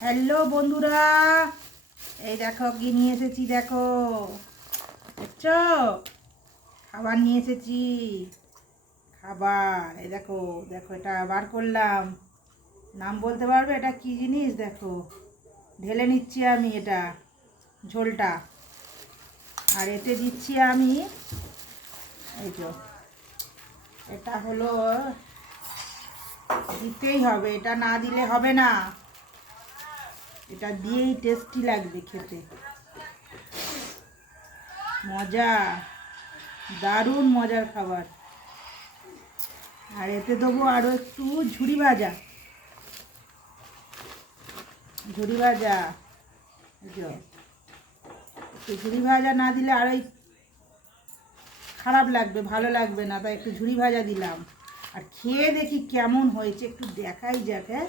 Hello বন্ধুরা, এই দেখো কি নিয়ে এসেছি। দেখো, দেখছো? খাবার নিয়ে এসেছি, খাবার। এই দেখো দেখো, এটা বার করলাম। নাম বলতে পারবে এটা কি জিনিস? দেখো, ঢেলে নিচ্ছি আমি এটা ঝোলটা, আর এতে দিচ্ছি আমি এই যে, এটা হলো, দিতেই হবে, এটা না দিলে হবে না। এটা দিয়েই টেস্টি লাগবে খেতে, মজা, দারুণ মজার খাবার। আর এতে দেবো আরও একটু ঝুরি ভাজা, ঝুরি ভাজা। একটু ঝুরি ভাজা না দিলে আরোই খারাপ লাগবে, ভালো লাগবে না, তাই একটু ঝুরি ভাজা দিলাম। আর খেয়ে দেখি কেমন হয়েছে, একটু দেখাই যাক। হ্যাঁ,